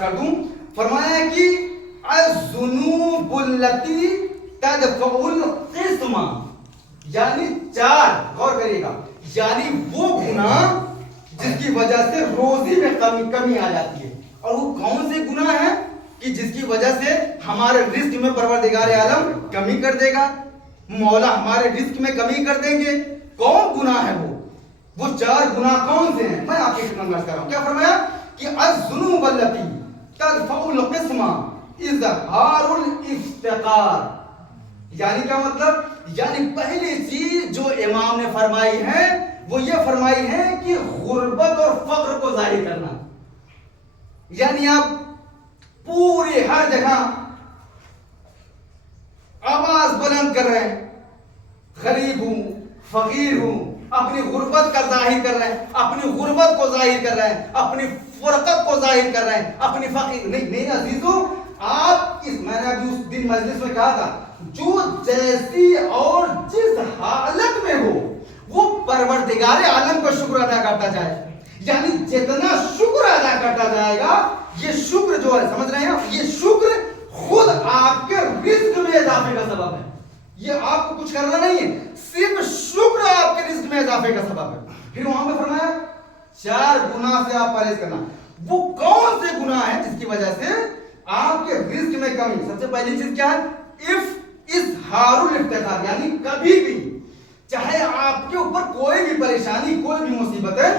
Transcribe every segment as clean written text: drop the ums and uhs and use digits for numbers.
کر دوں. فرمایا کہ الذنوب التي تدفع القسم، یعنی چار، غور کریے گا، یعنی وہ گناہ جس کی وجہ سے روزی میں کمی آ جاتی ہے. اور وہ کون سے گناہ ہیں کہ جس کی وجہ سے ہمارے رزق میں پروردگار عالم کمی کر دے گا، مولا ہمارے رزق میں کمی کر دیں گے. کون گناہ ہے وہ چار گناہ کون سے ہیں؟ میں آپ کے سامنے عرض کر رہا ہوں. کیا فرمایا کہ الذنوب التي تدفع القسم اظہار الافتقار، یعنی کیا مطلب؟ یعنی پہلی چیز جو امام نے فرمائی ہے وہ یہ فرمائی ہے کہ غربت اور فقر کو ظاہر کرنا. یعنی آپ پوری ہر جگہ آواز بلند کر رہے ہیں، غریب ہوں، فقیر ہوں، اپنی غربت کا ظاہر کر رہے ہیں، اپنی غربت کو ظاہر کر رہے ہیں، اپنی فرقت کو ظاہر کر رہے ہیں، اپنی فقیر نہیں. میرے عزیزوں، آپ میں نے ابھی اس دن مجلس میں کہا تھا، جو جیسی اور جس حالت میں ہو وہ پروردگار عالم کو شکر ادا کرتا جائے. یعنی جتنا شکر ادا کرتا جائے گا، یہ شکر جو ہے، سمجھ رہے ہیں آپ، یہ شکر خود آپ کے رزق میں اضافے کا سبب ہے. یہ آپ کو کچھ کرنا نہیں ہے، صرف شکر آپ کے رزق میں اضافے کا سبب ہے. پھر وہاں پہ فرمایا چار گناہ سے آپ پرہیز کرنا. وہ کون سے گناہ ہیں جس کی وجہ سے آپ کے رزق میں کمی؟ سب سے پہلی چیز کیا ہے؟ اظہار الافتقار، یعنی کبھی بھی چاہے آپ کے اوپر کوئی بھی پریشانی، کوئی بھی مصیبت ہے،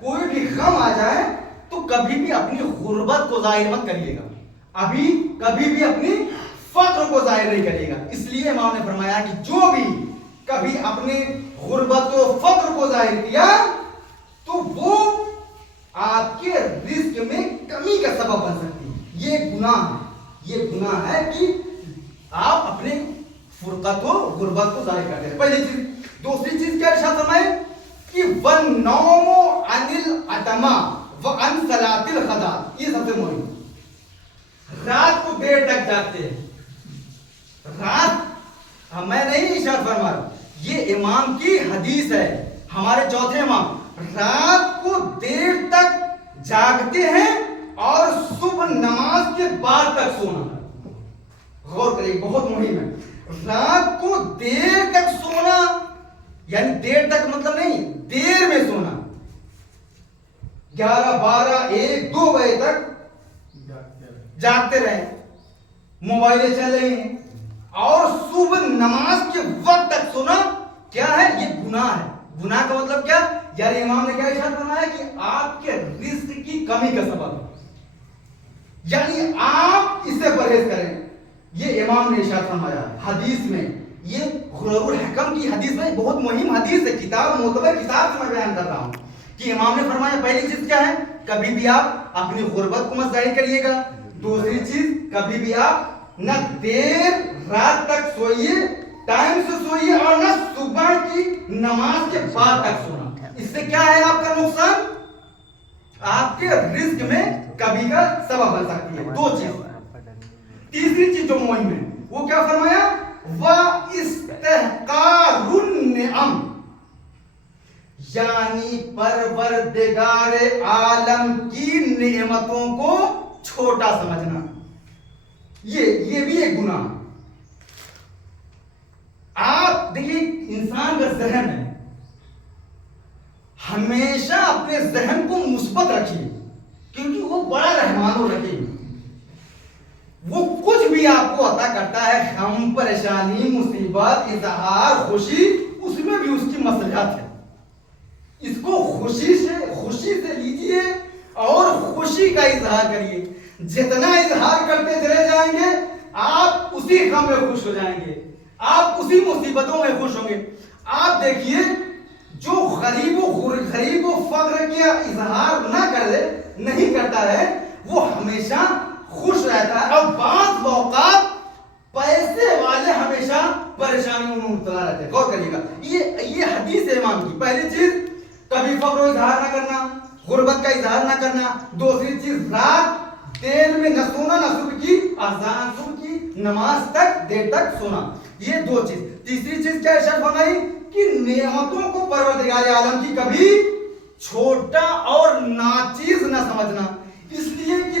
کوئی بھی غم آ جائے تو کبھی بھی اپنی غربت کو ظاہر مت کریے گا، ابھی کبھی بھی اپنی فقر کو ظاہر نہیں کریے گا. اس لیے امام نے فرمایا کہ جو بھی کبھی اپنے غربت و فقر کو ظاہر کیا تو وہ آپ کے رزق میں کمی کا سبب بن سکتی ہے. یہ گناہ ہے کہ آپ اپنے فرقت و غربت کو ظاہر کرتے ہیں. پہلی چیز. دوسری چیز کیا ارشاد فرمائے کہ وَالنَّوْمُ عَنِ الْعَتَمَى وَعَنْ صَلَاةِ الْغَدَاةِ، یہ سب سے مهم. رات کو دیر تک جاگتے ہیں. رات میں نہیں ارشاد فرما رہا، یہ امام کی حدیث ہے، ہمارے چوتھے امام. رات کو دیر تک جاگتے ہیں اور صبح نماز کے بعد تک سونا. غور کریے، بہت مہم ہے. رات کو دیر تک سونا، یعنی دیر تک مطلب نہیں، دیر میں سونا. 11 12 1 2 بجے تک جاگتے رہے، موبائلیں چل رہی ہیں، اور صبح نماز کے وقت تک سونا کیا ہے؟ یہ گناہ ہے. گناہ کا مطلب کیا؟ یعنی امام نے کیا ارشاد فرمایا کہ آپ کے رزق کی کمی کا سبب ہے، یعنی آپ اس سے پرہیز کریں. یہ امام نے ارشاد فرمایا حدیث میں. یہ غرور الحکم کی حدیث میں بہت مہم حدیث ہے، کتاب معتبر کتاب سے میں بیان کر رہا ہوں کہ امام نے فرمایا پہلی چیز کیا ہے؟ کبھی بھی آپ اپنی غربت کو مت ظاہر کریے گا. دوسری چیز، کبھی بھی آپ نہ دیر رات تک سوئیے، ٹائم سے سوئیے، اور نہ صبح کی نماز کے بعد تک سونا. اس سے کیا ہے آپ کا نقصان؟ آپ کے رزق میں کمی کا سبب بن سکتی ہے. دو چیز. تیسری چیز جو مہم ہے وہ کیا فرمایا؟ وَإِسْتِحْقَارُ النِّعَمِ، یعنی پروردگار عالم کی نعمتوں کو چھوٹا سمجھنا. یہ بھی ایک گناہ. آپ دیکھیے، انسان کا ذہن ہے، ہمیشہ اپنے ذہن کو مثبت رکھیے، کیونکہ وہ بڑا رحمان و رحیم. وہ کچھ بھی آپ کو عطا کرتا ہے، غم، پریشانی، مصیبت، اظہار، خوشی، اس میں بھی اس کی مصلحت ہے. اس کو خوشی سے لیجئے اور خوشی کا اظہار کریے. جتنا اظہار کرتے چلے جائیں گے آپ اسی غم میں خوش ہو جائیں گے، آپ اسی مصیبتوں میں خوش ہوں گے. آپ دیکھیے، جو غریب و فقر کا اظہار نہیں کرتا ہے وہ ہمیشہ خوش رہتا ہے، اور بعض اوقات پیسے والے ہمیشہ پریشانیوں میں مبتلا رہتے ہیں. غور کریے گا، یہ حدیث ہے امام کی. پہلی چیز، کبھی فقر و اظہار نہ کرنا، غربت کا اظہار نہ کرنا. دوسری چیز، رات دیر میں نہ سونا، نہ صبح کی اذان، صبح کی نماز تک دیر تک سونا. یہ دو چیز. تیسری چیز کیا ارشاد فرمائی کہ نعمتوں کو پروردگار عالم کی کبھی چھوٹا اور ناچیز نہ سمجھنا. اس لیے کہ